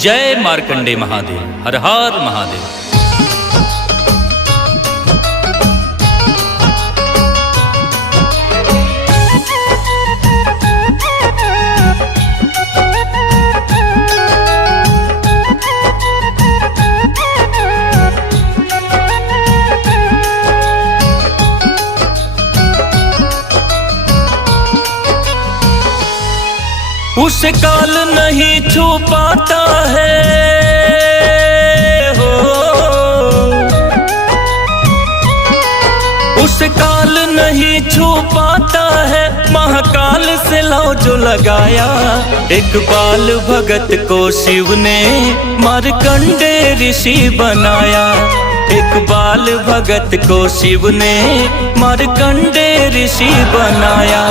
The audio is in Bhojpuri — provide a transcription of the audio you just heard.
जय मार्कंडे महादेव। हर हर महादेव। उसे काल नहीं छू पाता है हो, उसे काल नहीं छू पाता है। महाकाल से लौ जो लगाया, एक बाल भगत को शिव ने मार्कंडे ऋषि बनाया। एक बाल भगत को शिव ने मार्कंडे ऋषि बनाया।